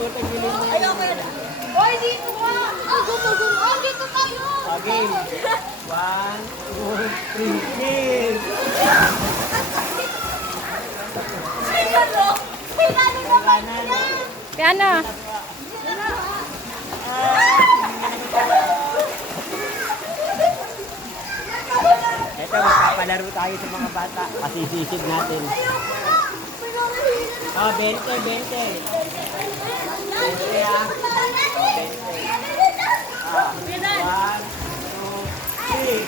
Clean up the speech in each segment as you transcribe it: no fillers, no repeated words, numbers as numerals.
Ayoko na. Hoy, dito ka! Oh, dito tayo! Game. 1, 2, 3, kiss! Ano? Pinano naman niya! Piano. Ito, magpapalaro tayo sa mga bata. Pasisisig natin. Oh, 20, 20. 20 ah. 1, 2, 3.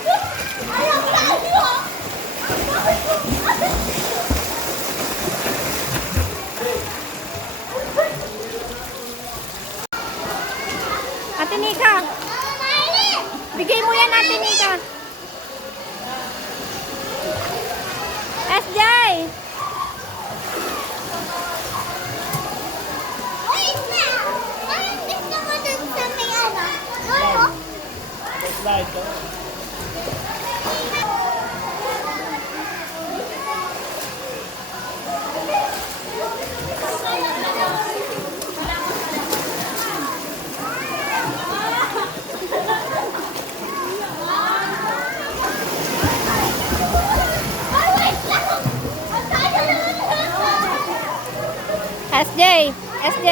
Ate Nika. Bigay mo yan, Ate Nika. SJ. Slide, oh. SJ. SJ.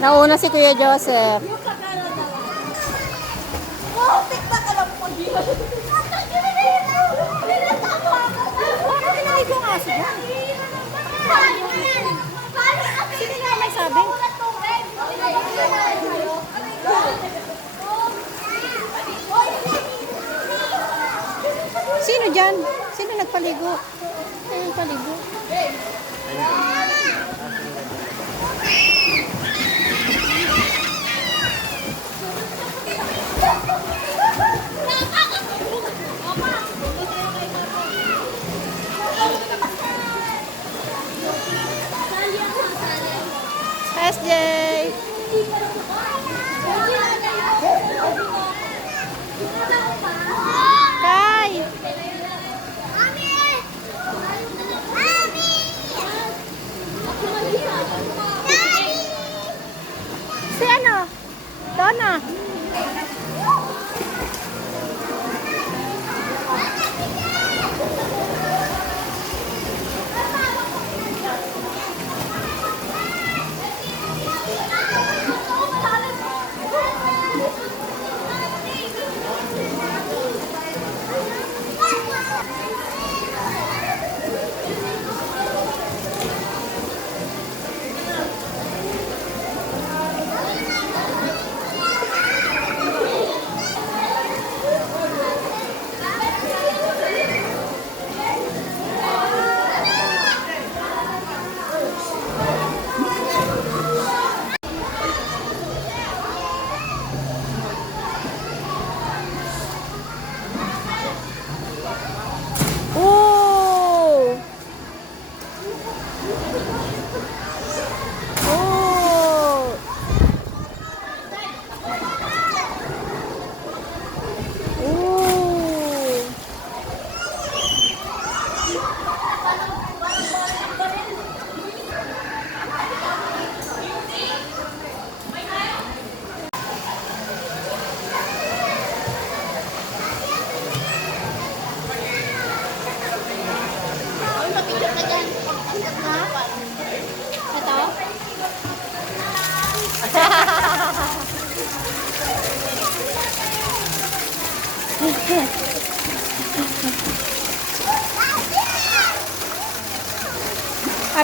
Nauna si Kuya Joseph. Sino nga may sabi? Sino dyan? Sino nagpaligo? Sino nagpaligo? SJ. Kai.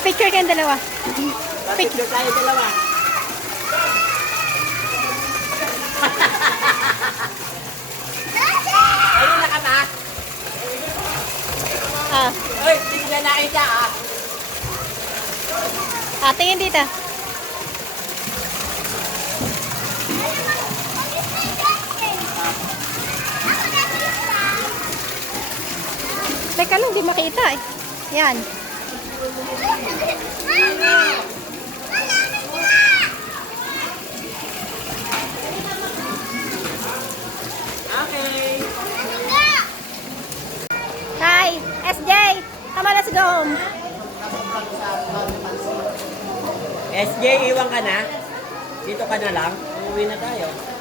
Picture kayong dalawa. Picture tayo dalawa. Ayun na ka ba? Ah, Uy, tingnan na kita ah. tingin dito. Teka lang, di makita eh. Yan. Okay. Hi, SJ. Come on, let's go home. SJ, iwan ka na. Dito ka na lang. Uuwi na tayo.